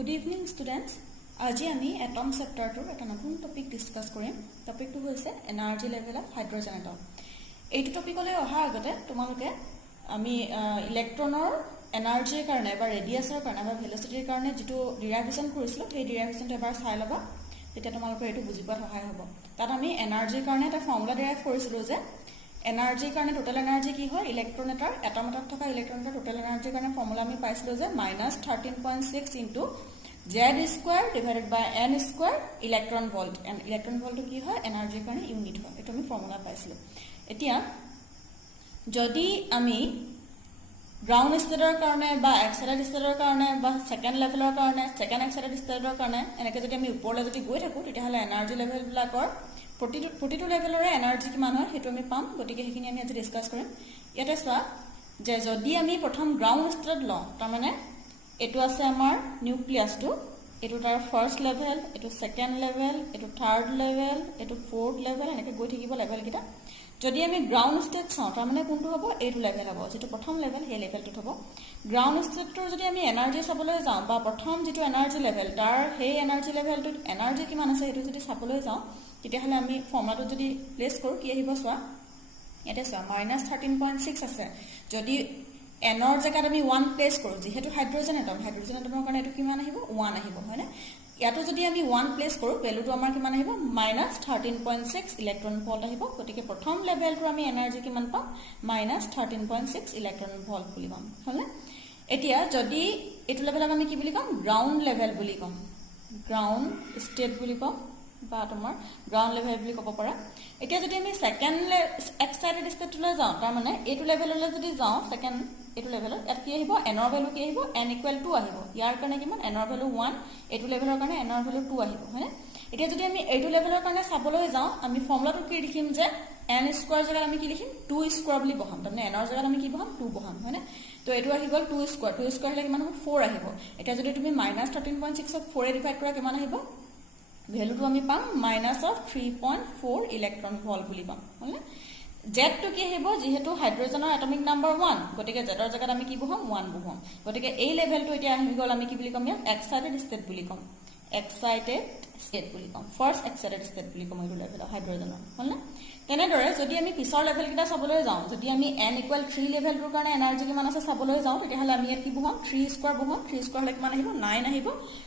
Good evening students. আজি আমি atom chapter টোৰ এটা নতুন টপিক ডিসকাস কৰিম। টপিকটো হৈছে energy level of hydrogen atom. এইটো টপিকলৈ অহা আগতে তোমালোকে আমি ইলেক্ট্ৰনৰ এনাৰ্জিৰ কাৰণে বা ৰেডিয়াছৰ কাৰণে বা ভেলোচিটিৰ কাৰণে যেটো ডেৰিভেশ্যন কৰিছিলো সেই ডেৰিভেশ্যনটো এবাৰ চাই লবা তেতিয়া তোমালোকে এটো বুজি পোৱাত সহায় হ'ব। তাত আমি এনাৰ্জিৰ কাৰণে এটা ফৰ্মুলা ডেৰাইভ কৰিছিলো যে এনাৰ্জিৰ কাৰণে টোটাল এনাৰ্জি কি হয় ইলেক্ট্ৰন এটাৰ এটম এটাত থকা ইলেক্ট্ৰন এটাৰ টোটাল এনাৰ্জিৰ কাৰণে ফৰ্মুলা আমি পাইছিলো যে -13.6 into z square divided by n square electron volt and electron volt কি হয় এনাৰ্জিৰ কাৰণে ইউনিট হয় এটা আমি ফৰ্মুলা পাইছিলো। এতিয়া যদি আমি গ্ৰাউন্ড ষ্টেটৰ কাৰণে বা এক্সেলাৰেট ষ্টেটৰ কাৰণে বা সেকেন্ড লেভেলৰ কাৰণে সেকেন্ড এক্সেলাৰেট ষ্টেটৰ কাৰণে এনেকৈ যদি আমি ওপৰলৈ যদি গৈ থাকো তেতিয়াহলে এনাৰ্জি লেভেল বিলাকৰ প্ৰতিটো লেভেলৰে এনাৰ্জি কিমান হয় হেতু আমি পাম। গতিকে হেখিনি আমি আজি ডিসকাস কৰিম। ইয়াতে চোৱা যে যদি আমি প্ৰথম গ্ৰাউন্ড ষ্টেটত লওঁ তাৰ মানে এটো আছে আমাৰ নিউক্লিয়াছটো এটো তাৰ ফাৰ্স্ট লেভেল এটো সেকেন্ড লেভেল এটো থাৰ্ড লেভেল এটো ফোৰ্থ লেভেল এনেকৈ গৈ থাকিব লেভেল কিটা। যদি আমি গ্ৰাউন্ড ষ্টেট চাওঁ তাৰ মানে কোনটো হ'ব এইটো লেভেল হ'ব যেটো প্ৰথম লেভেল হে লেভেলটো হ'ব। গ্ৰাউন্ড ষ্টেটৰ যদি আমি এনাৰ্জি চাবলৈ যাওঁ বা প্ৰথম যেটো এনাৰ্জি লেভেল তাৰ হে এনাৰ্জি লেভেলটো এনাৰ্জি কিমান আছে হেতু যদি চাবলৈ যাওঁ তেতিয়াহলে আমি ফৰ্মুলাটো যদি প্লেস কৰো কি আহিব চোৱা এটা চোৱা -13.6 আছে। যদি এনৰ জায়গাত আমি 1 প্লেস কৰো যেহেতু হাইড্ৰোজেন এটমৰ কাৰণে এটো কিমান আহিব 1 আহিব হয়নে। ইয়াতো যদি আমি 1 প্লেস কৰো ভ্যালুটো আমাৰ কিমান আহিব -13.6 ইলেক্ট্ৰন ভোল্ট আহিব। গতিকে প্ৰথম লেভেলটো আমি এনাৰ্জি কিমান পাম -13.6 ইলেক্ট্ৰন ভোল্ট বুলি পাম হয়নে। এতিয়া যদি এটো লেভেলক আমি কি বুলি কম গ্ৰাউন্ড লেভেল বুলি কম গ্ৰাউন্ড ষ্টেট বুলি কম বা তোমাৰ গ্ৰাউন্ড লেভেল বুলি ক'ব পাৰা। এতিয়া যদি আমি সেকেন্ড এক্সাইটেড ষ্টেটলৈ যাওঁ তাৰ মানে এটো লেভেললৈ যদি যাওঁ সেকেন্ড এটো লেভেলত এত কি আহিব এনৰ ভ্যালু কি আহিব n = 2 আহিব। ইয়াৰ কাৰণে কিমান এনৰ ভ্যালু 1 এটো লেভেলৰ কাৰণে এনৰ ভ্যালু 2 আহিব হয়নে। এতিয়া যদি আমি এটো লেভেলৰ কাৰণে চাবলৈ যাওঁ আমি ফৰ্মুলাটো কি লিখিম যে n স্কয়াৰ জাগাত আমি কি লিখিম 2 স্কয়াৰ বুলি বহাম তাৰমানে এনৰ জাগাত আমি কি বহাম 2 বহাম হয়নে। তো এটো আহি গল 2 স্কয়াৰ হলে কিমান হ'ব 4 আহিব। এটা যদি তুমি -13.6 ক 4 এ ডিভাইড কৰা কিমান আহিব ভ্যালুটো আমি পাম -3.4 ইলেক্ট্ৰন ভোল্ট বুলি পাম হয়নে। z টো কি আহিব যেহেতু হাইড্ৰোজেনৰ এটমিক নাম্বাৰ 1 গতিকে z ৰ জায়গাত আমি কি বহাম 1 বহাম। গতিকে এই লেভেলটো এতিয়া আহি গল আমি কি বুলি কম ইয়াক এক্সাইটেড ষ্টেট বুলি কম এক্সাইটেড ষ্টেট বুলি কম ফাৰ্স্ট এক্সাইটেড ষ্টেট বুলি কম এই লেভেল হাইড্ৰোজেনৰ হয়নে। তেনেদৰে যদি আমি পিছৰ লেভেল কিটা চাবলৈ যাওঁ যদি আমি n = 3 লেভেলটোৰ কাৰণে এনাৰ্জি কিমান আছে চাবলৈ যাওঁ তেতিয়াহলে আমি ইয়াত কি বহাম 3 স্কয়াৰ বহাম 3 স্কয়াৰ হলে কিমান আহিব 9 আহিব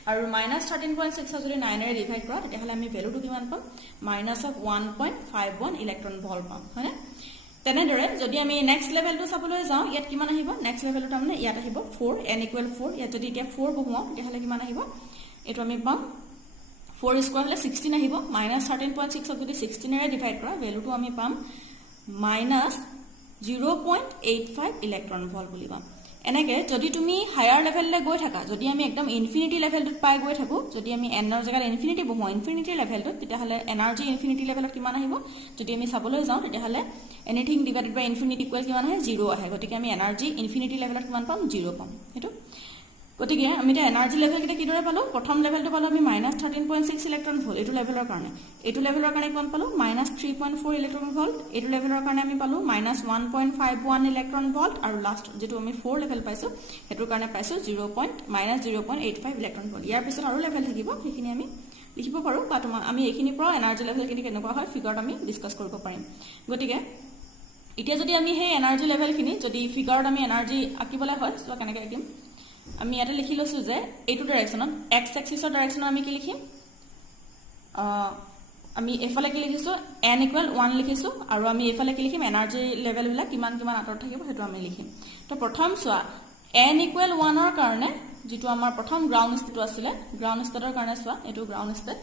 আৰু -13.6 যদি 9 এৰে ডিভাইড কৰা তেতিয়াহলে আমি ভ্যালুটো কিমান পাম -1.51 ইলেক্ট্ৰন ভোল্ট পাম হয়নে। তেনেদৰে যদি আমি নেক্সট লেভেলটো চাবলৈ যাওঁ ইয়াত কিমান আহিব নেক্সট লেভেলটো তাৰমানে ইয়াত আহিব 4 n = 4 ইয়াত যদি এতিয়া 4 বহুৱাও তেতিয়াহলে কিমান আহিব এটো আমি পাম 4 স্কয়াৰ হলে 16 আহিব -13.6 ক যদি 16 এৰে ডিভাইড কৰা ভ্যালুটো আমি পাম -0.85 ইলেক্ট্ৰন ভোল্ট বুলি পাম। এনেকে যদি তুমি হায়াৰ লেভেললৈ গৈ থাকা যদি আমি একদম ইনফিনিটি লেভেলটোত পাই গৈ থাকো যদি আমি n ৰ জায়গাত ইনফিনিটি বহুৱা ইনফিনিটি লেভেলটোত তেতিয়াহলে এনাৰ্জি ইনফিনিটি লেভেলত কিমান আহিব যদি আমি চাবলৈ যাওঁ তেতিয়াহলে এনিথিং ডিভাইডেড বাই ইনফিনিটি ইকুৱেল কিমান হয় 0 আহে। গতিকে আমি এনাৰ্জি ইনফিনিটি লেভেলত কিমান পাম 0 পাম হেতু। গতিকে আমি এটা এনাৰ্জি লেভেল কিটা কিদৰে পালো প্ৰথম লেভেলটো পালো আমি -13.6 ইলেক্ট্ৰন ভোল্ট এটো লেভেলৰ কাৰণে এটো লেভেলৰ কাৰণে কিমান পালো -3.4 ইলেক্ট্ৰন ভোল্ট এটো লেভেলৰ কাৰণে আমি পালো -1.51 ইলেক্ট্ৰন ভোল্ট আৰু লাষ্ট যেটো আমি 4 লেভেল পাইছো হেতুৰ কাৰণে পাইছো -0.85 ইলেক্ট্ৰন ভোল্ট। ইয়াৰ পিছত আৰু লেভেল থাকিব সেইখিনি আমি লিখিব পাৰো বা আমি এইখিনি পৰা এনাৰ্জি লেভেল কিনি কেনেকুৱা হয় ফিগাৰত আমি ডিসকাস কৰিব পাৰিম। গতিকে এতিয়া যদি আমি সেই এনাৰ্জি লেভেল খিনি যদি ফিগাৰত আমি এনাৰ্জি আঁকিবলৈ হয় তো কেনেকৈ আঁকিম আমি ইয়াতে লিখি লৈছো যে এইটো ডাইৰেকশনত x এক্সিসৰ ডাইৰেকশনত আমি কি লিখিম আমি এফালে কি লিখিছো n = 1 লিখিছো আৰু আমি এফালে কি লিখিম এনাৰ্জি লেভেল বিলাক কিমান কিমান আঁতৰত থাকিব হেতু আমি লিখিম। তো প্ৰথম চোৱা n = 1 ৰ কাৰণে যেটো আমাৰ প্ৰথম গ্ৰাউন্ড ষ্টেট আছিল গ্ৰাউন্ড ষ্টেটৰ কাৰণে চোৱা এটো গ্ৰাউন্ড ষ্টেট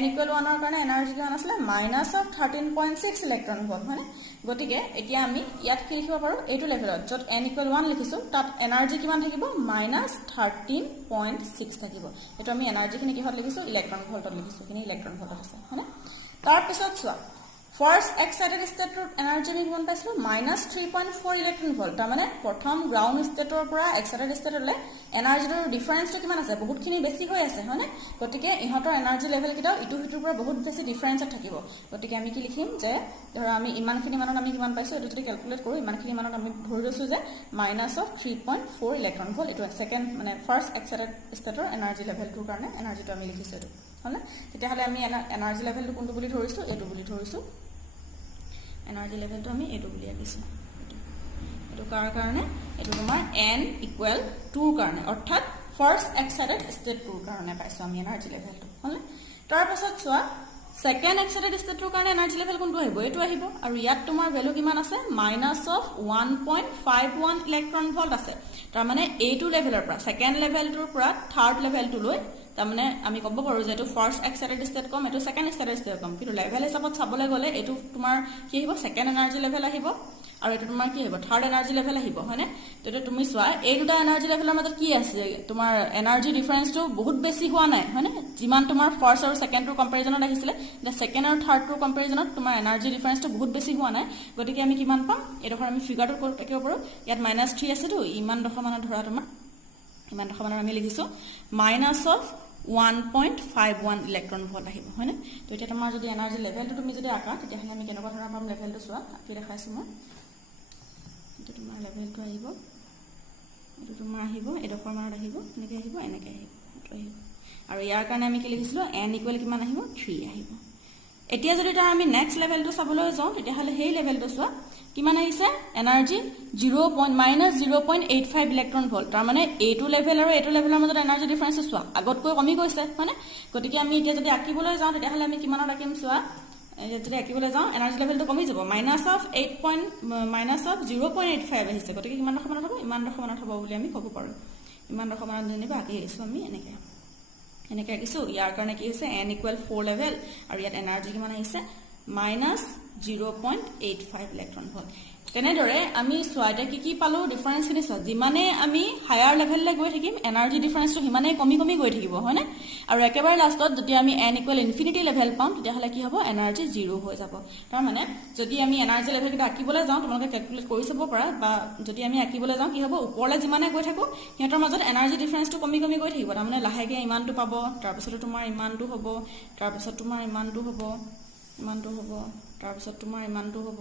n = 1 ৰ কাৰণে এনাৰ্জি কিমান আছিল -13.6 ইলেক্ট্ৰন ভোল্ট হয়নে। গতিকে এতিয়া আমি ইয়াত কি লিখিব পাৰো এইটো লেভেলত যত n = 1 লিখিছো তাত এনাৰ্জি কিমান থাকিব -13.6 থাকিব। এটো আমি এনাৰ্জি খিনি কিহত লিখিছো ইলেক্ট্ৰন ভোল্টত লিখিছো কিনি ইলেক্ট্ৰন ভোল্টত আছে হয়নে। তাৰ পিছত চোৱা ফাৰ্ষ্ট এক্সাইটেড ষ্টেটৰ এনাৰ্জি আমি কিমান পাইছিলো -3.4 ইলেক্ট্ৰন ভল্ট তাৰমানে প্ৰথম গ্ৰাউণ্ড ষ্টেটৰ পৰা এক্সাইটেড ষ্টেটলৈ এনাৰ্জিৰ ডিফাৰেন্সটো কিমান আছে বহুতখিনি বেছি হৈ আছে হয়নে গতিকে ইহঁতৰ এনাৰ্জি লেভেল কিটাও ইটো হিটোৰ পৰা বহুত বেছি ডিফাৰেন্সত থাকিব গতিকে আমি কি লিখিম যে ধৰা আমি ইমানখিনি মানত আমি কিমান পাইছো এটো যদি ক্যালকুলেট কৰো ইমানখিনি মানত আমি ধৰি লৈছো যে -3.4 ইলেক্ট্ৰন ভল্ট এটো সেকেন্ড মানে ফাৰ্ষ্ট এক্সাইটেড ষ্টেটৰ এনাৰ্জি লেভেলটোৰ কাৰণে এনাৰ্জিটো আমি লিখিছো এটো হয়নে তেতিয়াহলে আমি এনাৰ্জি লেভেলটো কোনটো বুলি ধৰিছো এটো বুলি ধৰিছো এনাৰ্জি লেভেলটো আমি এটো বুলি ৰাখিছো এটো কাৰ কাৰণে এটো তোমাৰ n ইকুৱেল 2 ৰ কাৰণে অৰ্থাৎ ফাৰ্ষ্ট এক্সাইটেড ষ্টেটটোৰ কাৰণে পাইছো আমি এনাৰ্জি লেভেলটো হয়নে তাৰ পাছত চোৱা সেকেন্ড এক্সাইটেড ষ্টেটটোৰ কাৰণে এনাৰ্জি লেভেল কোনটো আহিব এটো আহিব আৰু ইয়াত তোমাৰ ভ্যালু কিমান আছে -1.51 ইলেক্ট্ৰন ভল্ট আছে তাৰ মানে এইটো লেভেলৰ পৰা সেকেন্ড লেভেলটোৰ পৰা থাৰ্ড লেভেলটো লৈ তাৰমানে আমি ক'ব পাৰো যে এটো ফাৰ্ষ্ট এক্সাইটেড ষ্টেট কম এটো সেকেন্ড এক্সাইটেড ষ্টেট কম কিন্তু লেভেল হিচাপত চাবলৈ গলে এটো তোমাৰ কি আহিব সেকেন্ড এনাৰ্জি লেভেল আহিব আৰু এটো তোমাৰ কি আহিব থাৰ্ড এনাৰ্জি লেভেল আহিব হয়নে তেটো তুমি চোৱা এই দুটা এনাৰ্জি লেভেলৰ মাজত কি আছে তোমাৰ এনাৰ্জি ডিফাৰেন্সটো বহুত বেছি হোৱা নাই হয়নে যিমান তোমাৰ ফাৰ্ষ্ট আৰু সেকেন্ডৰ কম্পাৰিজনত আহিছিলে দা সেকেন্ড আৰু থাৰ্ডৰ কম্পাৰিজনত তোমাৰ এনাৰ্জি ডিফাৰেন্সটো বহুত বেছি হোৱা নাই গতিকে আমি কিমান পাম এডোখৰ আমি ফিগাৰটো কৰিব পাৰো ইয়াত -3 আছে তো ইমান দখ মানে ধৰা তোমাৰ ইমান দখ মানে আমি লিখিছো -1.51 ইলেক্ট্ৰন ভল্ট আহিব হয়নে তো এটা তোমাৰ যদি এনাৰ্জি লেভেলটো তুমি যদি আঁকা তেতিয়াহলে আমি কেনেকুৱা ধৰণৰ পাম লেভেলটো চোৱা আপি দেখাইছো মই এটো তোমাৰ লেভেলটো আহিব এটো তোমাৰ আহিব এডোখৰ মানত আহিব এনেকৈ আহিব এনেকৈ আহিব এটো আহিব আৰু ইয়াৰ কাৰণে আমি কি লিখিছিলো n ইকুৱেল কিমান আহিব 3 আহিব এতিয়া যদি তাৰ আমি নেক্সট লেভেলটো চাবলৈ যাওঁ তেতিয়াহলে সেই লেভেলটো চোৱা কিমান আহিছে এনাৰ্জি -0.85 ইলেক্ট্ৰন ভল্ট তাৰ মানে এইটো লেভেল আৰু এইটো লেভেলৰ মাজত এনাৰ্জি ডিফাৰেন্স চোৱা আগতকৈ কমি গৈছে মানে গতিকে আমি এতিয়া যদি আঁকিবলৈ যাওঁ তেতিয়াহলে আমি কিমানত আঁকিম চোৱা যদি আঁকিবলৈ যাওঁ এনাৰ্জি লেভেলটো কমি যাব -0.85 আহিছে গতিকে কিমান দশমানত হ'ব ইমান দশমানত হ'ব বুলি আমি ক'ব পাৰো ইমান দশমানত যেনিবা আঁকি আহিছো আমি এনেকৈ আঁকিছো ইয়াৰ কাৰণে কি হৈছে n ইকুৱেল 4 লেভেল আৰু ইয়াত এনাৰ্জি কিমান আহিছে -0.85 ইলেক্ট্ৰন ভল্ট তেনেদৰে আমি সোয়াইটা কি পালো ডিফাৰেন্স খিনি চোৱা যিমানে আমি হায়াৰ লেভেললে গৈ থাকিম এনাৰ্জি ডিফাৰেন্সটো হিমানে কমি কমি গৈ থাকিব হয়নে আৰু একেবাৰে লাষ্টত যদি আমি n ইকুৱেল ইনফিনিটি লেভেল পাম তেতিয়াহলে কি হ'ব এনাৰ্জি 0 হৈ যাব তাৰ মানে যদি আমি এনাৰ্জি লেভেল কিটা আঁকিবলৈ যাওঁ তোমালোকে ক্যালকুলেট কৰি চাব পাৰা বা যদি আমি আঁকিবলৈ যাওঁ কি হ'ব ওপৰলে যিমানে গৈ থাকো হিহঁতৰ মাজত এনাৰ্জি ডিফাৰেন্সটো কমি কমি গৈ থাকিব তাৰ মানে লাহেকে ইমানটো পাব তাৰ পিছত তোমাৰ ইমানটো হ'ব তাৰ পিছত তোমাৰ ইমানটো হ'ব তাৰ পিছত তোমাৰ ইমানটো হ'ব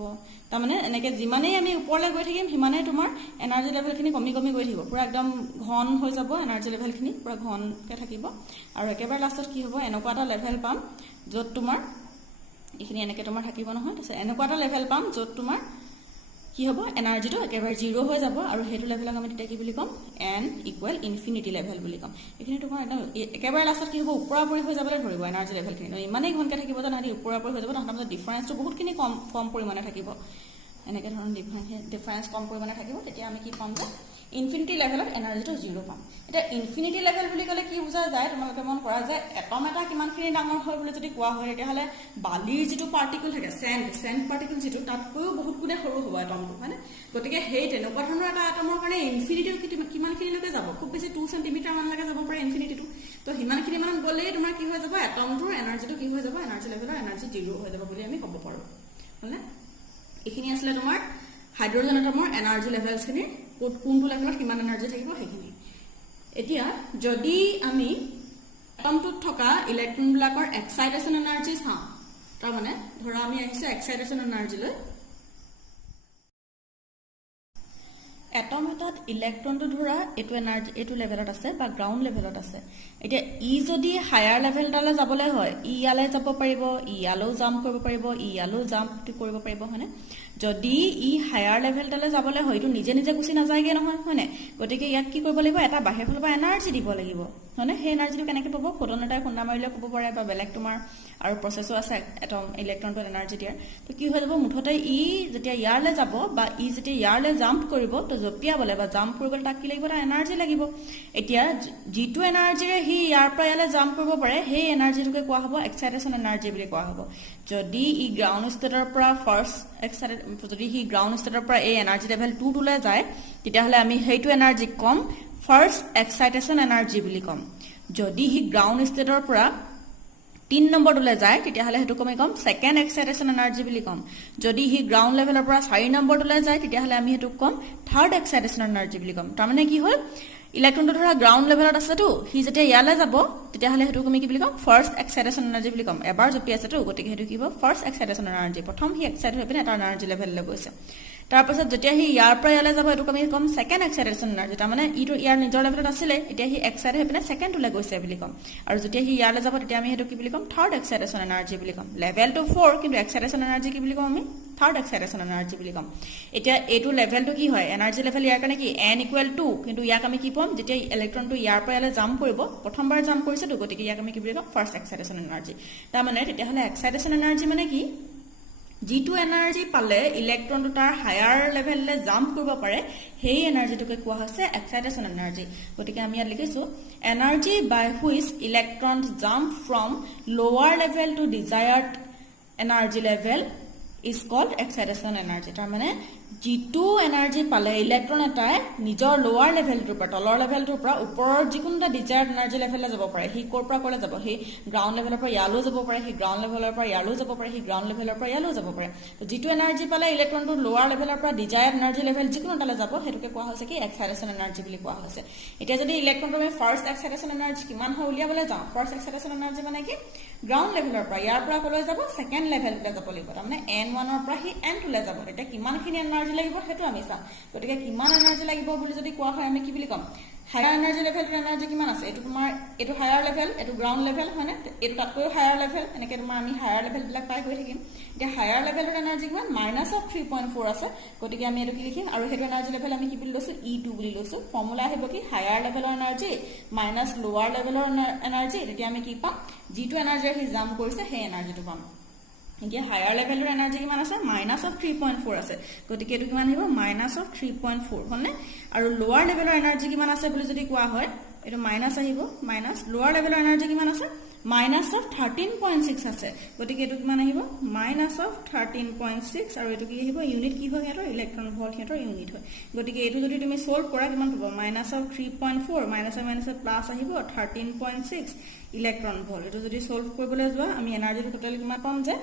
তাৰ মানে এনেকৈ যিমানেই আমি ওপৰলৈ গৈ থাকিম হিমানে তোমাৰ এনাৰ্জি লেভেলখিনি কমি কমি গৈ থাকিব পুৰা একদম ঘন হৈ যাব এনাৰ্জি লেভেলখিনি পুৰা ঘনকৈ থাকিব আৰু একেবাৰে লাষ্টত কি হ'ব এনেকুৱা এটা লেভেল পাম য'ত তোমাৰ এইখিনি এনেকৈ তোমাৰ থাকিব নহয় তাৰপিছত এনেকুৱা এটা লেভেল পাম য'ত তোমাৰ কি হ'ব এনাৰ্জিটো একেবাৰে 0 হৈ যাব আৰু হেতু লেভেলক আমি তেতিয়া কি বুলি কম n ইকুৱেল ইনফিনিটি লেভেল বুলি কম এইখিনি তোমাৰ একেবাৰে লাষ্টত কি হ'ব ওপৰাপৰি হৈ যাবলৈ ধৰিব এনাৰ্জি লেভেলখিনি ইমানেই ঘনকৈ থাকিব যে নাহি ওপৰাপৰি হৈ যাব তাহাঁতৰ মাজত ডিফাৰেন্সটো বহুতখিনি কম পৰিমাণে থাকিব এনেকৈ ধৰণৰ ডিফাৰেন্স কম পৰিমাণে থাকিব তেতিয়া আমি কি পাম যে ইনফিনিটি লেভেলত এনাৰ্জিটো 0 পাম এটা ইনফিনিটি লেভেল বুলি ক'লে কি বুজা যায় তোমালোকে মন কৰা যে এটম এটা কিমানখিনি ডাঙৰ হয় বুলি যদি কোৱা হয় তেতিয়াহলে বালিৰ যেটো পাৰ্টিকল থাকে স্যান্ড পাৰ্টিকল যেটো তাতকৈও বহুত গুণে সৰু হ'ব এটমটো মানে গতিকে হেই তেনেকুৱা ধৰণৰ এটা এটমৰ কাৰণে ইনফিনিটি কিমানখিনিলৈকে যাব খুব বেছি 2 সেন্টিমিটাৰ মানলৈকে যাব পাৰে ইনফিনিটিটো তো হিমানখিনি মানত গ'লেই তোমাৰ কি হৈ যাব এটমটোৰ এনাৰ্জিটো কি হৈ যাব এনাৰ্জি লেভেলৰ এনাৰ্জি 0 হৈ যাব বুলি আমি ক'ব পাৰো হয়নে এইখিনি আসলে তোমাৰ হাইড্ৰোজেন এটমৰ এনাৰ্জি লেভেলছখিনি কোনটো লেভেলত কিমান এনাৰ্জি থাকিব সেইখিনি এতিয়া যদি আমি এটমটোত থকা ইলেক্ট্ৰনবিলাকৰ এক্সাইটেশন এনাৰ্জি চাওঁ তাৰ মানে ধৰা আমি আহিছে এক্সাইটেশন এনাৰ্জিলৈ এটম এটাত ইলেক্ট্ৰনটো ধৰা এটো এনাৰ্জি এটো লেভেলত আছে বা গ্ৰাউণ্ড লেভেলত আছে এতিয়া ই যদি হায়াৰ লেভেলটালৈ যাবলৈ হয় ই ইয়ালৈ যাব পাৰিব ই ইয়ালৈও জাম্প কৰিব পাৰিব ই ইয়ালৈও জাম্প কৰিব পাৰিব হয়নে যদি ই হায়াৰ লেভেলটালৈ যাবলৈ হয় তো নিজে নিজে গুচি নাযায়গে নহয় হয়নে গতিকে ইয়াক কি কৰিব লাগিব এটা বাহিৰৰ ফালৰ পৰা এনাৰ্জি দিব লাগিব হয়নে সেই এনাৰ্জিটো কেনেকৈ পাব ফটন এটাই খুন্দা মাৰিলে পাব পাৰে বা বেলেগ তোমাৰ আৰু প্ৰচেছৰ আছে এটম ইলেক্ট্ৰনটো এনাৰ্জি দিয়াৰ তো কি হৈ যাব মুঠতে ই যেতিয়া ইয়াৰলৈ যাব বা ই যেতিয়া ইয়াৰলৈ জাম্প কৰিব তো জপিয়াবলৈ বা জাম্প কৰিবলৈ তাক কি লাগিব এটা এনাৰ্জি লাগিব এতিয়া যিটো এনাৰ্জিৰে হি ইয়াৰ পৰা ইয়ালৈ জাম্প কৰিব পাৰে সেই এনাৰ্জিটোকে কোৱা হ'ব এক্সাইটেশন এনাৰ্জি বুলি কোৱা হ'ব যদি ই গ্ৰাউণ্ড ষ্টেটৰ পৰা ফাৰ্ষ্ট এক্সাইটেড যদি হি গ্ৰাউণ্ড ষ্টেটৰ পৰা এই এনাৰ্জি লেভেল 2 লৈ যায় তেতিয়াহ'লে আমি সেইটো এনাৰ্জি কম ফাৰ্ষ্ট এক্সাইটেশন এনাৰ্জি বুলি কম যদি হি গ্ৰাউণ্ড ষ্টেটৰ পৰা 3 নম্বৰটোলৈ যায় তেতিয়াহলে হেতু কমে কম সেকেন্ড এক্সাইটেশন এনাৰ্জি বুলি কম যদি হি গ্ৰাউন্ড লেভেলৰ পৰা 4 নম্বৰটোলৈ যায় তেতিয়াহলে আমি হেতু কম থাৰ্ড এক্সাইটেশন এনাৰ্জি বুলি কম তাৰ মানে কি হ'ল ইলেক্ট্ৰনটো ধৰা গ্ৰাউন্ড লেভেলত আছে তো হি যেতিয়া ইয়ালৈ যাব তেতিয়াহলে হেতু কমি কি বুলি কম ফাৰ্স্ট এক্সাইটেশন এনাৰ্জি বুলি কম এবাৰ জপি আছে তো গতিকে হেতু কি হ'ব ফাৰ্স্ট এক্সাইটেশন এনাৰ্জি প্ৰথম হি এক্সাইট হৈ পিনে এটা এনাৰ্জি লেভেললৈ গৈছে তাৰ পাছত যেতিয়া হি ইয়াৰ পৰা ইয়ালৈ যাব হেতু কমি কম সেকেন্ড এক্সাইটেশন এনাৰ্জি তাৰ মানে ইটো ইয়াৰ নিজৰ লেভেলত আছিল এতিয়া হি এক্সাইট হৈ পিনে সেকেন্ডলৈ গৈছে বুলি কম আৰু যেতিয়া হি ইয়ালৈ যাব তেতিয়া আমি হেতু কি বুলি কম থাৰ্ড এক্সাইটেশন এনাৰ্জি বুলি কম লেভেল টু 4 কিন্তু এক্সাইটেশন এনাৰ্জি কি বুলি কম আমি থাৰ্ড এক্সাইটেশন এনাৰ্জি বুলি কম এতিয়া এটো লেভেলটো কি হয় এনাৰ্জি লেভেল ইয়াৰ কাৰণে কি n = 2 কিন্তু ইয়াক আমি কি পাম যেতিয়া ইলেক্ট্ৰনটো ইয়াৰ পৰা ইয়ালৈ জাম্প কৰিব প্ৰথমবাৰ জাম্প কৰিছে তো গতিকে ইয়াক আমি কি বুলি কম ফাৰ্স্ট এক্সাইটেশন এনাৰ্জি তাৰ মানে তেতিয়াহলে এক্সাইটেশন এনাৰ্জি মানে কি G2 এনাৰ্জি পালে ইলেক্ট্ৰনটো তাৰ হায়াৰ লেভেললৈ জাম্প কৰিব পাৰে সেই এনাৰ্জিটোকে কোৱা হৈছে এক্সাইটেশন এনাৰ্জি গতিকে আমি ইয়াত লিখিছো energy by which electrons jump from lower level to desired energy level is called excitation energy তাৰ মানে G2 এনাৰ্জি পালে ইলেক্ট্ৰন এটাই নিজৰ লোৱাৰ লেভেলটোৰ পৰা তলৰ লেভেলটোৰ পৰা ওপৰৰ যিকোনোটা ডিজায়াৰ্ড এনাৰ্জি লেভেললৈ যাব পাৰে হি কোৰ পৰা ক'লে যাব হি গ্ৰাউন্ড লেভেলৰ পৰা ইয়ালৈ যাব পাৰে হি গ্ৰাউন্ড লেভেলৰ পৰা ইয়ালৈ যাব পাৰে হি গ্ৰাউন্ড লেভেলৰ পৰা ইয়ালৈ যাব পাৰে তো G2 এনাৰ্জি পালে ইলেক্ট্ৰনটো লোৱাৰ লেভেলৰ পৰা ডিজায়াৰ্ড এনাৰ্জি লেভেল যিকোনোটালৈ যাব হেতুকে কোৱা হৈছে কি এক্সাইটেশন এনাৰ্জি বুলি কোৱা হৈছে এতিয়া যদি ইলেক্ট্ৰনটো আমি ফাৰ্স্ট এক্সাইটেশন এনাৰ্জি কিমান হয় উলিয়াবলৈ যাওঁ ফাৰ্স্ট এক্সাইটেশন এনাৰ্জি মানে কি গ্ৰাউন্ড লেভেলৰ পৰা ইয়াৰ পৰা ক'লৈ যাব সেকেন্ড লেভেললৈ যাব লাগিব তাৰ মানে n1 ৰ পৰা হি n2 লৈ যাব এতিয়া কিমানখিনি এনাৰ্জি লাগিব হেতু আমি চাম গতিকে কিমান এনাৰ্জি লাগিব বুলি যদি কোৱা হয় আমি কি বুলি কম হায়াৰ এনাৰ্জি লেভেলৰ এনাৰ্জি কিমান আছে এটো তোমাৰ এটো হায়াৰ লেভেল এটো গ্ৰাউন্ড লেভেল হয়নে এটো তাতকৈ হায়াৰ লেভেল এনেকে তোমাৰ আমি হায়াৰ লেভেল বিলাক পাই গৈ থাকিম এতিয়া হায়াৰ লেভেলৰ এনাৰ্জি কিমান -3.4 আছে গতিকে আমি এটো কি লিখিম আৰু হেতু এনাৰ্জি লেভেল আমি কি বুলি লৈছো E2 বুলি লৈছো ফৰ্মুলা আহিব কি হায়াৰ লেভেলৰ এনাৰ্জি মাইনাস লোৱাৰ লেভেলৰ এনাৰ্জি তেতিয়া আমি কি পাম G2 এনাৰ্জি হি জাম্প কৰিছে সেই এনাৰ্জিটো পাম এতিয়া হায়াৰ লেভেলৰ এনাৰ্জি কিমান আছে -3.4 আছে গতিকে এটো কিমান আহিব -3.4 হয়নে আৰু লোৱাৰ লেভেলৰ এনাৰ্জি কিমান আছে বুলি যদি কোৱা হয় এটো মাইনাস আহিব মাইনাস লোৱাৰ লেভেলৰ এনাৰ্জি কিমান আছে -13.6 আছে গতিকে এটো কিমান আহিব -13.6 আৰু এটো কি আহিব ইউনিট কি হয় হেতৰ ইলেক্ট্ৰন ভোল্ট হেতৰ ইউনিট হয় গতিকে এটো যদি তুমি সলভ কৰা কিমান পাবা -3.4 মাইনাস প্লাস আহিব 13.6 ইলেক্ট্ৰন ভোল্ট এটো যদি সলভ কৰিবলৈ যোৱা আমি এনাৰ্জিটো টোটাল কিমান পাম যে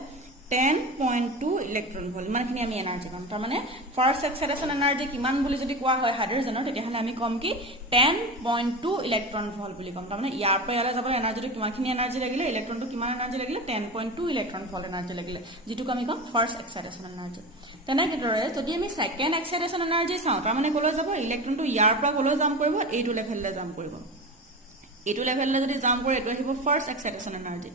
10.2 ইলেক্ট্ৰন ভোল্ট মানখিনি আমি এনাৰ্জি পাম তাৰ মানে ফাৰ্স্ট এক্সাইটেশন এনাৰ্জি কিমান বুলি যদি কোৱা হয় হাইড্ৰোজেনৰ তেতিয়াহলে আমি কম কি 10.2 ইলেক্ট্ৰন ভোল্ট বুলি কম তাৰ মানে ইয়াৰ পৰা ইয়ালৈ যাব এনাৰ্জিটো কিমানখিনি এনাৰ্জি লাগিলে ইলেক্ট্ৰনটো কিমান এনাৰ্জি লাগিলে 10.2 ইলেক্ট্ৰন ভোল্ট এনাৰ্জি লাগিলে যেটো আমি কম ফাৰ্স্ট এক্সাইটেশন এনাৰ্জি তেনেদৰে যদি আমি সেকেন্ড এক্সাইটেশন এনাৰ্জি চাওঁ তাৰ মানে ক'লৈ যাব ইলেক্ট্ৰনটো ইয়াৰ পৰা ক'লৈ জাম্প কৰিব এইটো লেভেললৈ জাম্প কৰিব এইটো লেভেললৈ যদি জাম্প কৰে এটো আহিব first excitation energy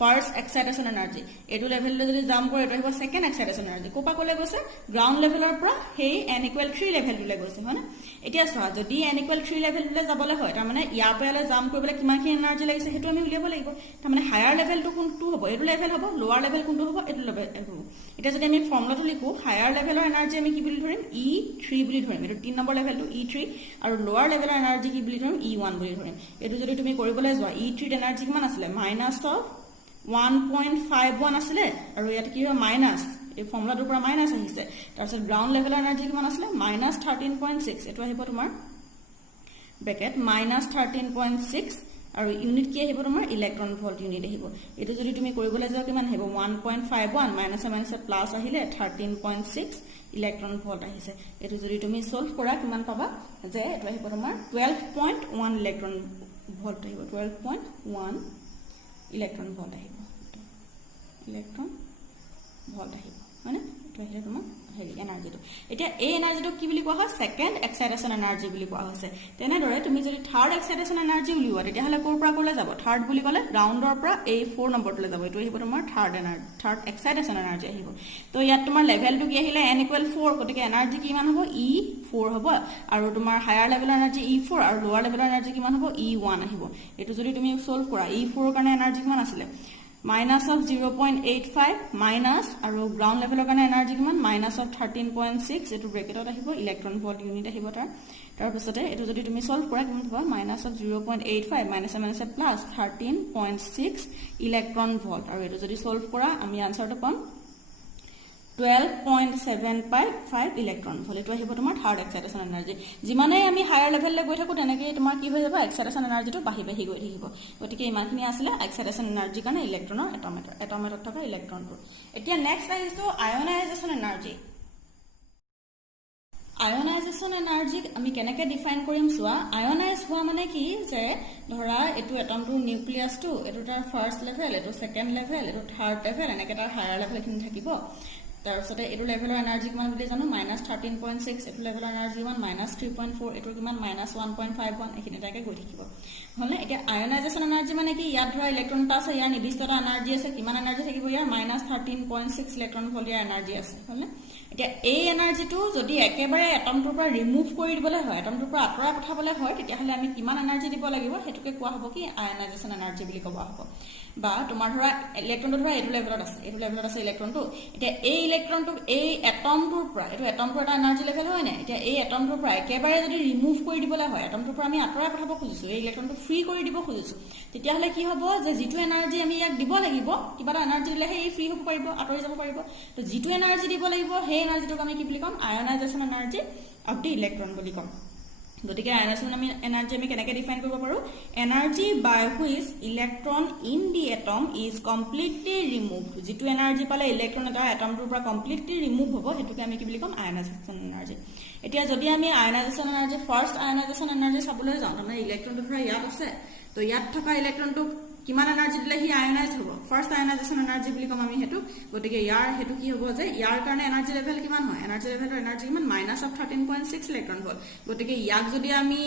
first excitation energy এটো লেভেললৈ যদি জাম্প কৰে এটো আহিব সেকেন্ড এক্সাইটেশন এনাৰ্জি কোপা ক'লে গৈছে গ্ৰাউন্ড লেভেলৰ পৰা হেই n = 3 লেভেললৈ গৈছে হয়নে এতিয়া চোৱা যদি n = 3 লেভেললৈ যাবলৈ হয় তাৰ মানে ইয়াৰ পৰা ইয়ালৈ জাম্প কৰিবলৈ কিমানখিনি এনাৰ্জি লাগিছে হেতু আমি উলিয়াব লাগিব তাৰ মানে হায়াৰ লেভেলটো কোনটো হ'ব এটো লেভেল হ'ব লোৱাৰ লেভেল কোনটো হ'ব এটো লেভেল হ'ব এতিয়া যদি আমি ফৰ্মুলাটো লিখো হায়াৰ লেভেলৰ এনাৰ্জি আমি কি বুলি ধৰিম E3 বুলি ধৰিম এটো 3 নম্বৰ লেভেলটো E3 আৰু লোৱাৰ লেভেলৰ এনাৰ্জি কি বুলি ধৰিম E1 বুলি ধৰিম এটো যদি তুমি কৰিবলৈ যোৱা E3 এনাৰ্জি কিমান আছিল -1.51 আছিলে আৰু ইয়াত কি হয় মাইনাস এই ফৰ্মুলাটোৰ পৰা মাইনাস আহিছে তাৰপিছত গ্ৰাউন্ড লেভেলৰ এনাৰ্জি কিমান আছিলে -13.6 এটো আহিব তোমাৰ ব্ৰেকেট -13.6 আৰু ইউনিট কি আহিব তোমাৰ ইলেক্ট্ৰন ভোল্ট ইউনিট আহিব এটো যদি তুমি কৰিবলৈ যোৱা কিমান আহিব 1.51 মাইনাস প্লাস আহিলে 13.6 ইলেক্ট্ৰন ভোল্ট আহিছে এটো যদি তুমি সলভ কৰা কিমান পাবা যে এটো আহিব তোমাৰ 12.1 ইলেক্ট্ৰন ভোল্ট আহিব 12.1 ইলেক্ট্ৰন ভোল্ট আহিব ইলেক্ট্ৰন ভোল্ট আহিব মানে এটো আহিলে তোমাৰ হেৰি এনাৰ্জিটো এতিয়া এই এনাৰ্জিটো কি বুলি কোৱা হয় সেকেন্ড এক্সাইটেশন এনাৰ্জি বুলি কোৱা হৈছে তেনেদৰে তুমি যদি থাৰ্ড এক্সাইটেশন এনাৰ্জি উলিওৱা তেতিয়াহলে কোৰ পৰা ক'লৈ যাব থাৰ্ড বুলি ক'লে গ্ৰাউন্ডৰ পৰা এই 4 নম্বৰটোলৈ যাব এটো আহিব তোমাৰ থাৰ্ড এক্সাইটেশন এনাৰ্জি আহিব তো ইয়াত তোমাৰ লেভেলটো কি আহিলে n = 4 গতিকে এনাৰ্জি কিমান হ'ব E4 হ'ব আৰু তোমাৰ হায়াৰ লেভেলৰ এনাৰ্জি E4 আৰু লোৱাৰ লেভেলৰ এনাৰ্জি কিমান হ'ব E1 আহিব এটো যদি তুমি সলভ কৰা E4 ৰ কাৰণে এনাৰ্জি কিমান আছিল -0.85 মাইনাস আৰু গ্ৰাউন্ড লেভেলৰ কাৰণে এনাৰ্জি কিমান -13.6 এটো ব্ৰেকেটত আহিব ইলেক্ট্ৰন ভোল্ট ইউনিট আহিব তাৰ পিছতে এটো যদি তুমি সলভ কৰা কিমান পাবা -0.85 মাইনাস প্লাস 13.6 ইলেক্ট্ৰন ভোল্ট আৰু এটো যদি সলভ কৰা আমি আনসাৰটো পাম 12.75 ইলেক্ট্ৰন ভল এইটো আহিব তোমাৰ থাৰ্ড এক্সাইটেশ্যন এনাৰ্জি যিমানে আমি হায়াৰ লেভেললৈ গৈ থাকো তেনেকৈ তোমাৰ কি হৈ যাব এক্সাইটেশ্যন এনাৰ্জিটো বাঢ়ি বাঢ়ি গৈ থাকিব গতিকে ইমানখিনি আছিলে এক্সাইটেশ্যন এনাৰ্জিৰ কাৰণে ইলেক্ট্ৰনৰ এটমেটত থকা ইলেক্ট্ৰনটো এতিয়া নেক্সট আহিছো আয়নাইজেশ্যন এনাৰ্জি আয়নাইজেশ্যন এনাৰ্জিক আমি কেনেকৈ ডিফাইন কৰিম চোৱা আয়নাইজ হোৱা মানে কি যে ধৰা এইটো এটমটোৰ নিউক্লিয়াছটো এইটো তাৰ ফাৰ্ষ্ট লেভেল এইটো ছেকেণ্ড লেভেল এইটো থাৰ্ড লেভেল এনেকৈ তাৰ হায়াৰ লেভেলখিনি থাকিব তাৰপিছতে এইটো লেভেলৰ এনাৰ্জি কিমান বুলি জানো -13.6 এইটো লেভেলৰ এনাৰ্জি কিমান -3.4 এইটো কিমান -1.51 এইখিনি তাকে গৈ থাকিব হলে এতিয়া আয়নাইজেশ্যন এনাৰ্জি মানে কি ইয়াত ধৰা ইলেক্ট্ৰন এটা আছে ইয়াৰ নিৰ্দিষ্ট এটা এনাৰ্জি আছে কিমান এনাৰ্জি থাকিব ইয়াৰ -13.6 ইলেক্ট্ৰন ভোল্ট ইয়াৰ এনাৰ্জি আছে হলে এতিয়া এই এনাৰ্জিটো যদি একেবাৰে এটমটোৰ পৰা ৰিমুভ কৰি দিবলৈ হয় এটমটোৰ পৰা আঁতৰাই পঠাবলৈ হয় তেতিয়াহ'লে আমি কিমান এনাৰ্জি দিব লাগিব সেইটোকে কোৱা হ'ব কি আয়নাইজেশ্যন এনাৰ্জি বুলি কোৱা হ'ব বা তোমাৰ ধৰা ইলেক্ট্ৰনটো ধৰা এইটো লেভেলত আছে ইলেক্ট্ৰনটো এতিয়া এই ইলেক্ট্ৰনটোক এই এটমটোৰ পৰা এইটো এটমটোৰ এটা এনাৰ্জি লেভেল হয় নাই এতিয়া এই এটমটোৰ পৰা একেবাৰে যদি ৰিমুভ কৰি দিবলৈ হয় এটমটোৰ পৰা আমি আঁতৰাই পঠাব খুজিছো এই ইলেক্ট্ৰনটো ফ্ৰী কৰি দিব খুজিছো তেতিয়াহ'লে কি হ'ব যে যিটো এনাৰ্জি আমি ইয়াক দিব লাগিব কিবা এটা এনাৰ্জি দিলেহে ই ফ্ৰী হ'ব পাৰিব আঁতৰি যাব পাৰিব তো যিটো এনাৰ্জি দিব লাগিব সেই এনাৰ্জিটোক আমি কি বুলি ক'ম আয়নাইজেশ্যন এনাৰ্জি অফ দি ইলেক্ট্ৰন বুলি ক'ম গতিকে আয়নাইজেশ্যন এনাৰ্জি আমি কেনেকৈ ডিফাইন কৰিব পাৰোঁ energy by which electron in the atom is completely remove যিটো এনাৰ্জি পালে ইলেক্ট্ৰন এটা এটমটোৰ পৰা কমপ্লিটলি ৰিমুভ হ'ব সেইটোকে আমি কি বুলি ক'ম আয়নাইজেশ্যন এনাৰ্জি এতিয়া যদি আমি আয়নাইজেশ্যন এনাৰ্জি ফাৰ্ষ্ট আয়নাইজেশ্যন এনাৰ্জি চাবলৈ যাওঁ তাৰমানে ইলেক্ট্ৰনটো ধৰা ইয়াত আছে তো ইয়াত থকা ইলেক্ট্ৰনটোক কিমান এনাৰ্জি দিলে হি আয়নাইজ হ'ব ফাৰ্ষ্ট আয়নাইজেশ্যন এনাৰ্জি বুলি ক'ম আমি সেইটো গতিকে ইয়াৰ সেইটো কি হ'ব যে ইয়াৰ কাৰণে এনাৰ্জি লেভেল কিমান হয় এনাৰ্জি লেভেলৰ এনাৰ্জি কিমান -13.6 ইলেক্ট্ৰন ভোল্ট গতিকে ইয়াক যদি আমি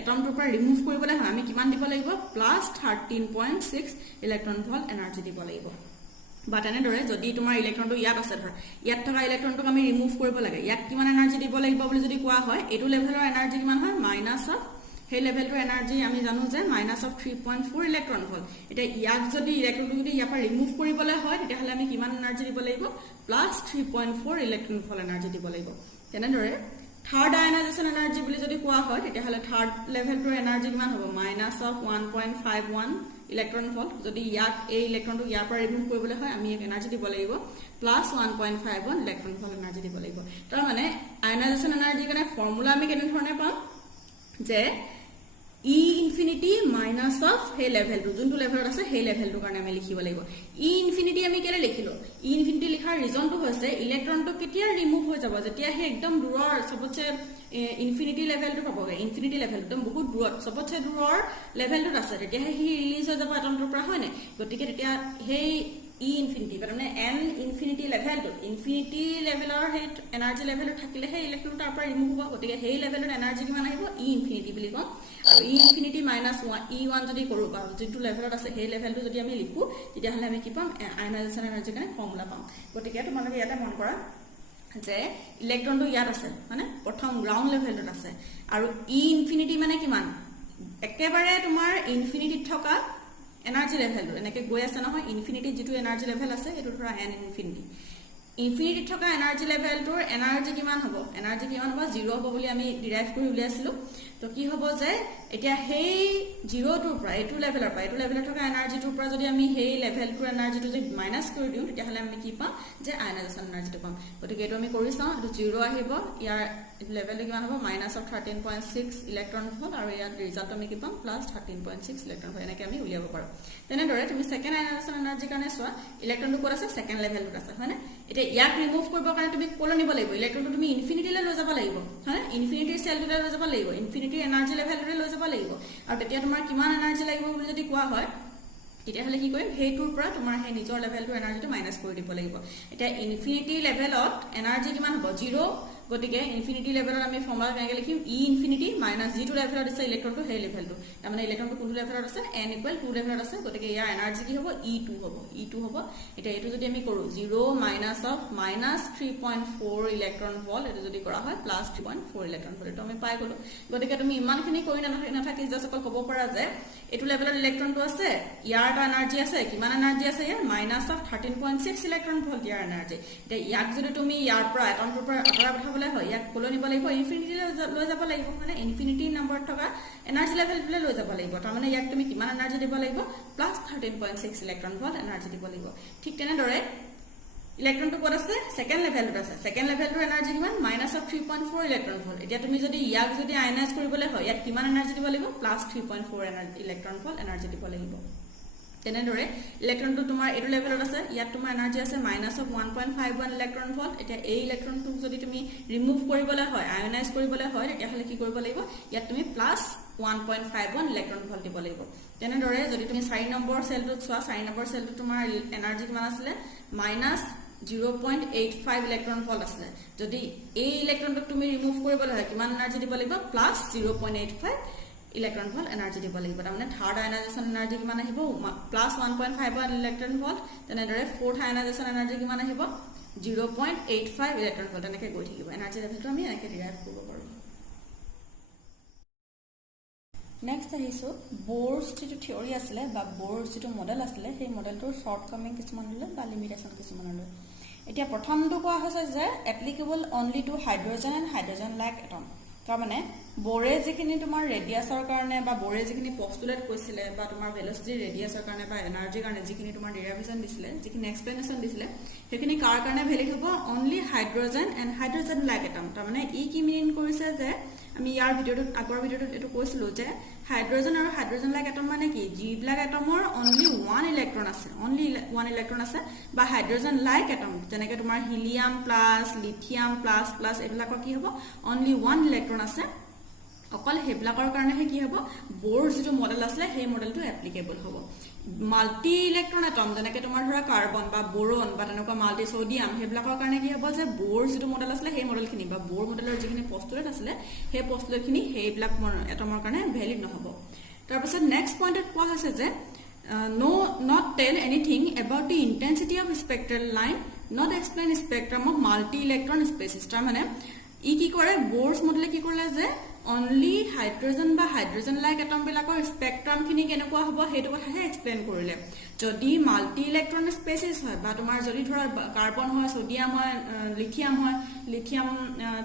এটমটোৰ পৰা ৰিমুভ কৰিবলৈ হয় আমি কিমান দিব লাগিব +13.6 ইলেক্ট্ৰন ভোল্ট এনাৰ্জি দিব লাগিব বা তেনেদৰে যদি তোমাৰ ইলেক্ট্ৰনটো ইয়াত আছে ধৰা ইয়াত থকা ইলেক্ট্ৰনটোক আমি ৰিমুভ কৰিব লাগে ইয়াক কিমান এনাৰ্জি দিব লাগিব বুলি যদি কোৱা হয় এইটো লেভেলৰ এনাৰ্জি কিমান হয় সেই লেভেলটোৰ এনাৰ্জি আমি জানো যে -3.4 ইলেক্ট্ৰন ভোল্ট এতিয়া ইয়াক যদি ইলেক্ট্ৰনটো যদি ইয়াৰ পৰা ৰিমুভ কৰিবলৈ হয় তেতিয়াহ'লে আমি কিমান এনাৰ্জি দিব লাগিব +3.4 ইলেক্ট্ৰন ভোল্ট এনাৰ্জি দিব লাগিব তেনেদৰে থাৰ্ড আয়নাইজেশ্যন এনাৰ্জি বুলি যদি কোৱা হয় তেতিয়াহ'লে থাৰ্ড লেভেলটোৰ এনাৰ্জি কিমান হ'ব -1.51 ইলেক্ট্ৰন ভোল্ট যদি ইয়াক এই ইলেক্ট্ৰনটো ইয়াৰ পৰা ৰিমুভ কৰিবলৈ হয় আমি এনাৰ্জি দিব লাগিব +1.51 ইলেক্ট্ৰন ভোল্ট এনাৰ্জি দিব লাগিব তাৰমানে আয়নাইজেশ্যন এনাৰ্জিৰ কাৰণে ফৰ্মুলা আমি কেনেধৰণে পাম যে ই ইনফিনিটি মাইনাছ অফ সেই লেভেলটো যোনটো লেভেলত আছে সেই লেভেলটোৰ কাৰণে আমি লিখিব লাগিব ই ইনফিনিটি আমি কেলে লিখিলো ই ইনফিনিটি লিখাৰ ৰিজনটো হৈছে ইলেক্ট্ৰনটো কেতিয়া ৰিমুভ হৈ যাব যেতিয়া সেই একদম দূৰৰ সবতছে ইনফিনিটি লেভেলটো পাবগে ইনফিনিটি লেভেল একদম বহুত দূৰত সবতছে দূৰৰ লেভেলটোত আছে তেতিয়াহে সি ৰিলিজ হৈ যাব এটমটোৰ পৰা হয় নাই গতিকে তেতিয়া সেই ই ইনফিনিটি মানে এন ইনফিনিটি লেভেলটো ইনফিনিটি লেভেলৰ সেই এনাৰ্জি লেভেলত থাকিলেহে ইলেক্ট্ৰনটো তাৰ পৰা ৰিমুভ হ'ব গতিকে সেই লেভেলত এনাৰ্জি কিমান আহিব ই ইনফিনিটি বুলি কওঁ আৰু ই ইনফিনিটি -1 যদি কৰোঁ বা যোনটো লেভেলত আছে সেই লেভেলটো যদি আমি লিখোঁ তেতিয়াহ'লে আমি কি পাম আয়নাইজেশ্যন এনাৰ্জিৰ কাৰণে ফৰ্মুলা পাম গতিকে তোমালোকে ইয়াতে মন কৰা যে ইলেক্ট্ৰনটো ইয়াত আছে মানে প্ৰথম গ্ৰাউণ্ড লেভেলটোত আছে আৰু ই ইনফিনিটি মানে কিমান একেবাৰে তোমাৰ ইনফিনিটিত থকা এনাৰ্জি লেভেলটো এনেকৈ গৈ আছে নহয় ইনফিনিটিত যিটো এনাৰ্জি লেভেল আছে সেইটো ধৰা এন ইনফিনিটি ইনফিনিটিত থকা এনাৰ্জি লেভেলটোৰ এনাৰ্জি কিমান হ'ব 0 হ'ব বুলি আমি ডিৰাইভ কৰি উলিয়াইছিলোঁ তো কি হ'ব যে এতিয়া সেই 0টোৰ পৰা এইটো লেভেলত থকা এনাৰ্জিটোৰ পৰা যদি আমি সেই লেভেলটোৰ এনাৰ্জিটো যদি মাইনাছ কৰি দিওঁ তেতিয়াহ'লে আমি কি পাম যে আয়নাইজেশ্যন এনাৰ্জিটো পাম গতিকে এইটো আমি কৰি চাওঁ এইটো 0 আহিব ইয়াৰ লেভেলটো কিমান হ'ব -13.6 ইলেক্ট্ৰন ভোল্ট আৰু ইয়াত ৰিজাল্ট আমি কি পাম +13.6 ইলেক্ট্ৰন ভোল্ট এনেকৈ আমি উলিয়াব পাৰোঁ তেনেদৰে তুমি ছেকেণ্ড আয়নাইজেশ্যন এনাৰ্জিৰ কাৰণে চোৱা ইলেক্ট্ৰনটো ক'ত আছে ছেকেণ্ড লেভেলটোত আছে হয়নে এতিয়া ইয়াক ৰিমুভ কৰিবৰ কাৰণে তুমি ক'লৈ নিব লাগিব ইলেক্ট্ৰনটো তুমি ইনফিনিটিলৈ লৈ যাব লাগিব হয় ইনফিনিটিৰ চেলটোলৈ লৈ যাব লাগিব ইনফিনিটিৰ এনাৰ্জি লেভেলটোলৈ লৈ যাব লাগিব আৰু তেতিয়া তোমাৰ কিমান এনাৰ্জি লাগিব বুলি যদি কোৱা হয় তেতিয়াহ'লে কি কৰিম সেইটোৰ পৰা তোমাৰ সেই নিজৰ লেভেলটোৰ এনাৰ্জিটো মাইনাছ কৰি দিব লাগিব এতিয়া ইনফিনিটি লেভেলত এনাৰ্জি কিমান হ'ব 0 গতিকে ইনফিনিটি লেভেলত আমি ফৰ্মুলা কেনেকৈ লিখিম ই ইনফিনিটি মাইনাছ যিটো লেভেলত আছে ইলেক্ট্ৰনটো সেই লেভেলটো তাৰমানে ইলেক্ট্ৰনটো কোনটো লেভেলত আছে n = 2 লেভেলত আছে গতিকে ইয়াৰ এনাৰ্জি কি হ'ব E2 হ'ব এতিয়া এইটো যদি আমি কৰোঁ 0 মাইনাছ অফ -3.4 ইলেক্ট্ৰন ভোল্ট এইটো যদি কৰা হয় +3.4 ইলেক্ট্ৰন ভোল্ট এইটো আমি পাই গ'লোঁ গতিকে তুমি ইমানখিনি কৰি নাথাকি জাষ্ট অকল ক'ব পৰা যে এইটো লেভেলত ইলেক্ট্ৰনটো আছে ইয়াৰ এটা এনাৰ্জি আছে কিমান এনাৰ্জি আছে ইয়াৰ -13.6 ইলেক্ট্ৰন ভোল্ট ইয়াৰ এনাৰ্জি এতিয়া ইয়াক যদি তুমি ইয়াৰ পৰা এটমটোৰ পৰা আঁতৰাই পঠাবলৈ হয় ইয়াক ক'লৈ নিব লাগিব ইনফিনিটিলৈ লৈ যাব লাগিব মানে ইনফিনিটি নম্বৰত থকা এনাৰ্জি লেভেলটোলৈ লৈ যাব লাগিব তাৰমানে ইয়াক তুমি কিমান এনাৰ্জি দিব লাগিব +13.6 ইলেক্ট্ৰন ভোল্ট এনাৰ্জি দিব লাগিব ঠিক তেনেদৰে ইলেক্ট্ৰনটো ক'ত আছে সেকেন্ড লেভেলত আছে সেকেন্ড লেভেলৰ এনাৰ্জি কিমান -3.4 ইলেক্ট্ৰন ভোল্ট এতিয়া তুমি যদি ইয়াক যদি আয়নাইজ কৰিবলৈ হয় ইয়াত কিমান এনাৰ্জি দিব লাগিব +3.4 ইলেক্ট্ৰন ভোল্ট এনাৰ্জি দিব লাগিব তেনেদৰে ইলেক্ট্ৰনটো তোমাৰ এটো লেভেলত আছে ইয়াত তোমাৰ এনাৰ্জি আছে -1.51 ইলেক্ট্ৰন ভোল্ট এতিয়া এই ইলেক্ট্ৰনটো যদি তুমি ৰিমুভ কৰিবলৈ হয় আয়নাইজ কৰিবলৈ হয় তেতিয়া হলে কি কৰিব লাগিব ইয়াত তুমি +1.51 ইলেক্ট্ৰন ভোল্ট দিব লাগিব তেনেদৰে যদি তুমি 4 নম্বৰ সেলটোত চোৱা 4 নম্বৰ সেলটো তোমাৰ এনাৰ্জি কিমান আছিল -0.85 ইলেক্ট্ৰন ভোল্ট আছে যদি এই ইলেক্ট্ৰনটো তুমি ৰিমুভ কৰিবলৈ হয় কিমান এনাৰ্জি দিব লাগিব +0.85 ইলেক্ট্ৰন ভোল্ট এনাৰ্জি দিব লাগিব তাৰমানে থাৰ্ড আয়নাইজেশন এনাৰ্জি কিমান আহিব +1.51 ইলেক্ট্ৰন ভোল্ট তেনেদৰে ফোৰ্থ আয়নাইজেশন এনাৰ্জি কিমান আহিব 0.85 ইলেক্ট্ৰন ভোল্ট এনেকৈ গৈ থাকিব এনাৰ্জি লেভেলটো আমি এনেকৈ ডিৰাইভ কৰিব পাৰো নেক্সট আহিছো ব'ৰছ যিটো থিওৰি আছিলে বা ব'ৰছ যিটো মডেল আছিলে সেই মডেলটোৰ শৰ্টকামিং কিছুমান হলে বা লিমিটেশন কিছুমান হলে এতিয়া প্ৰথমটো কোৱা হৈছে যে applicable only to hydrogen and hydrogen like atom তাৰমানে বৰে যিখিনি তোমাৰ ৰেডিয়াছৰ কাৰণে বা বৰে যিখিনি পস্তুলেট কৈছিলে বা তোমাৰ ভেলোচিটি ৰেডিয়াছৰ কাৰণে বা এনাৰ্জিৰ কাৰণে যিখিনি তোমাৰ ডেৰিভেশ্যন দিছিলে যিখিনি এক্সপ্লেনেশ্যন দিছিলে সেইখিনি কাৰ কাৰণে ভ্যালিড হ'ব only hydrogen and hydrogen like atom তাৰমানে ই কি মিন কৰিছে যে আমি ইয়াৰ ভিডিঅ'টোত আগৰ ভিডিঅ'টোত এটো কৈছিলো যে হাইড্ৰোজেন আৰু হাইড্ৰোজেন লাইক এটম মানে কি যিবিলাক এটমৰ অনলি 1 ইলেক্ট্ৰন আছে অনলি 1 ইলেক্ট্ৰন আছে বা হাইড্ৰোজেন লাইক এটম যেনেকে তোমাৰ helium plus lithium plus plus এবিলাকৰ কি হ'ব অনলি 1 ইলেক্ট্ৰন আছে অকল হেবিলাকৰ কাৰণে কি হ'ব ব'ৰছ যিটো মডেল আছে সেই মডেলটো এপ্লিকেবল হ'ব মাল্টি ইলেক্ট্ৰন এটম যেনেকে তোমাৰ ধৰা কাৰ্বন বা বোৰন বা তেনেকুৱা মাল্টি সোডিয়াম হেবিলাকৰ কাৰণে কি হ'ব যে ব'ৰছ যিটো মডেল আছে সেই মডেলখিনি বা ব'ৰ মডেলৰ যিখিনি পস্তুলেট আছে সেই পস্তুলেটখিনি হেবিলাক এটমৰ কাৰণে ভ্যালিড নহব তাৰ পিছত নেক্সট পইণ্টত কোৱা হৈছে যে not tell anything about the intensity of spectral line not explain spectrum of multi electron species তাৰমানে ই কি কৰে ব'ৰছ মডেলে কি কৰিলে যে অনলি হাইড্ৰোজেন বা হাইড্ৰোজেন লাইক এটম বিলাকৰ স্পেক্ট্ৰাম খিনি কেনেকুৱা হ'ব হেতু কথাহে এক্সপ্লেইন কৰিলে যদি মাল্টি ইলেক্ট্ৰন স্পেচিছ হয় বা তোমাৰ যদি ধৰা কাৰ্বন হয় সোডিয়াম হয় লিথিয়াম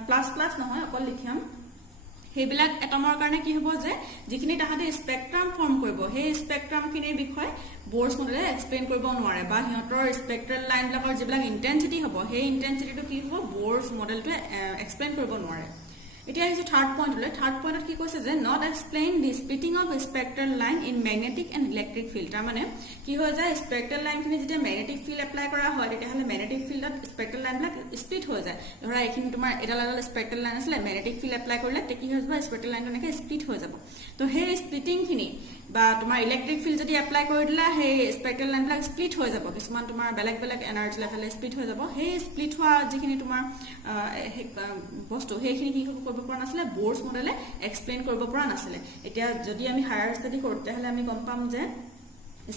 প্লাস প্লাস নহয় অকল লিথিয়াম হেবিলাক এটমৰ কাৰণে কি হ'ব যে যিখিনি তাহাতে স্পেক্ট্ৰাম ফৰ্ম কৰিব সেই স্পেক্ট্ৰাম খিনিৰ বিষয়ে ব'ৰছ মডেলে এক্সপ্লেইন কৰিব নোৱাৰে বা হিহঁতৰ স্পেক্ট্ৰেল লাইন বিলাকৰ যিবিলাক ইন্টেন্সিটি হ'ব সেই ইন্টেন্সিটিটো কি হ'ব ব'ৰছ মডেলটোৱে এক্সপ্লেইন কৰিব নোৱাৰে এতিয়া আহিছে থাৰ্ড পইণ্টলৈ থাৰ্ড পইণ্টত কি কৈছে যে not explain the splitting of spectral line in magnetic and electric field তাৰমানে কি হৈ যায় স্পেক্ট্ৰেল লাইনখিনি যেতিয়া মেগনেটিক ফিল্ড এপ্লাই কৰা হয় তেতিয়াহ'লে মেগনেটিক ফিল্ডত স্পেক্ট্ৰেল লাইনবিলাক স্প্লিট হৈ যায় ধৰা এইখিনি তোমাৰ এডাল স্পেক্ট্ৰেল লাইন আছিলে মেগনেটিক ফিল্ড এপ্লাই কৰিলে তেতিয়া কি হৈ যাব স্পেক্ট্ৰেল লাইনটো এনেকৈ স্প্লিট হৈ যাব তো সেই স্প্লিটিংখিনি বা তোমাৰ ইলেক্ট্ৰিক ফিল্ড যদি এপ্লাই কৰি দিলা সেই স্পেক্ট্ৰেল লাইনবিলাক স্প্লিট হৈ যাব কিছুমান তোমাৰ বেলেগ বেলেগ এনাৰ্জি লেভেলে স্প্লিট হৈ যাব সেই স্প্লিট হোৱা যিখিনি তোমাৰ বস্তু সেইখিনি কি কৰিব পৰা নাছিলে ব'ৰছ মডেলে এক্সপ্লেইন কৰিব পৰা নাছিলে এতিয়া যদি আমি হায়াৰ ষ্টাডি কৰো তেতিয়াহ'লে আমি গম পাম যে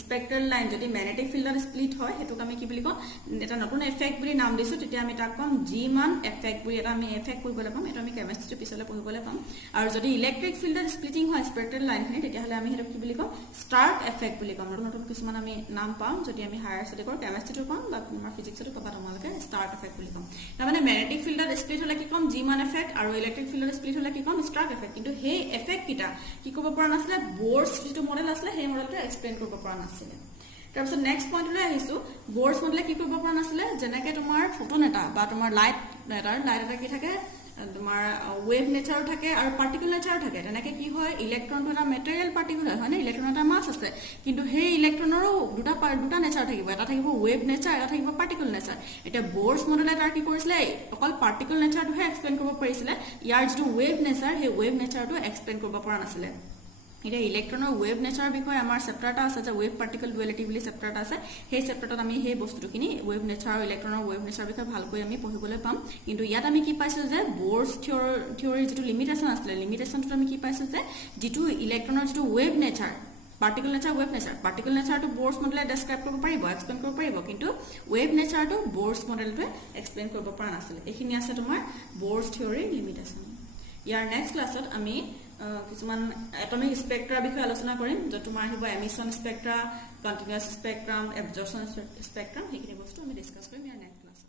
স্পেক্ট্ৰেল লাইন যদি মেগনেটিক ফিল্ডত স্প্লিট হয় হেতুক আমি কি বুলি কম এটা নতুন এফেক্ট বুলি নাম দিছো তেতিয়া আমি তাক কম জি মান এফেক্ট বুলি এটা আমি এফেক্ট কৰিবলৈ পাম এটা আমি কেমিষ্ট্ৰি পিছলৈ পঢ়িবলৈ পাম আৰু যদি ইলেক্ট্ৰিক ফিল্ডত স্প্লিটিং হয় স্পেক্ট্ৰেল লাইনখিনি তেতিয়াহ'লে আমি হেতুক কি বুলি কম ষ্টাৰ্ক এফেক্ট বুলি কম নতুন কিছুমান আমি নাম পাম যদি আমি হায়াৰ ষ্টাডি কৰো কেমিষ্ট্ৰিটো পাম বা তোমাৰ ফিজিক্সটো পাবা তোমালোকে ষ্টাৰ্ক এফেক্ট বুলি কম তাৰমানে মেগনেটিক ফিল্ডত স্প্লিট হলে কি কম জি মান এফেক্ট আৰু ইলেক্ট্ৰিক ফিল্ডত স্প্লিট হলে কি কম ষ্টাৰ্ক এফেক্ট কিন্তু সেই এফেক্ট কিটা কি কৰিব পৰা নাছিলে ব'ৰছ যিটো মডেল আছিলে সেই মডেলটো এক্সপ্লেইন কৰিব পৰা নাছিলে তাৰপিছত নেক্সট পইণ্টলৈ আহিছো ব'ৰছ মডেলে কি কৰিব পৰা নাছিলে যেনেকে তোমাৰ ফটোন এটা বা তোমাৰ লাইট এটা কি থাকে তোমাৰ ৱেভ নেচাৰ থাকে আৰু পাৰ্টিকল নেচাৰ থাকে তেনেকে কি হয় ইলেক্ট্ৰনটো এটা মেটেৰিয়েল পাৰ্টিকল হয় না ইলেক্ট্ৰন এটা মাছ আছে কিন্তু সেই ইলেক্ট্ৰনৰো দুটা নেচাৰ থাকিব এটা থাকিব ৱেভ নেচাৰ এটা থাকিব পাৰ্টিকল নেচাৰ এতিয়া ব'ৰছ মডেলে তাৰ কি কৰিছিলে অকল পাৰ্টিকল নেচাৰটোহে এক্সপ্লেইন কৰিব পাৰিছিলে ইয়াৰ যিটো ৱেভ নেচাৰ সেই ৱেভ নেচাৰটো এক্সপ্লেইন কৰিব পৰা নাছিলে এটা ইলেক্ট্ৰনৰ ৱেভ নেচাৰৰ বিষয়ে আমাৰ চেপ্টাৰ এটা আছে যে ৱেভ পাৰ্টিকল ডুৱেলিটি বুলি চেপ্টাৰ এটা আছে সেই চেপ্টাৰটোত আমি সেই বস্তুখিনি ৱেভ নেচাৰ আৰু ইলেক্ট্ৰনৰ ৱেভ নেচাৰ বিষয়ে ভালকৈ আমি পঢ়িবলৈ পাম কিন্তু ইয়াত আমি কি পাইছো যে ব'ৰছ থিওৰিৰ যিটো লিমিটেশন আছিলে লিমিটেশনটো আমি কি পাইছো যে যিটো ইলেক্ট্ৰনৰ যিটো wave nature particle nature wave nature particle নেচাৰটো ব'ৰছ মডেলে ডেছক্ৰাইব কৰিব পাৰিব এক্সপ্লেইন কৰিব পাৰিব কিন্তু ৱেভ নেচাৰটো ব'ৰছ মডেলটোৱে এক্সপ্লেইন কৰিব পৰা নাছিলে এইখিনি আছে তোমাৰ ব'ৰছ থিওৰিৰ লিমিটেশন ইয়াৰ নেক্সট ক্লাছত আমি কিছুমান এটমিক স্পেক্ট্ৰা বিষয়ে আলোচনা কৰিম য'ত তোমাৰ আহিব এমিশন স্পেক্ট্ৰা কন্টিনিউয়াছ স্পেক্ট্ৰাম এবজৰ্পচন স্পেক্ট্ৰাম সেইখিনি বস্তু আমি ডিসকাস কৰিম ইয়াৰ নেক্সট ক্লাছত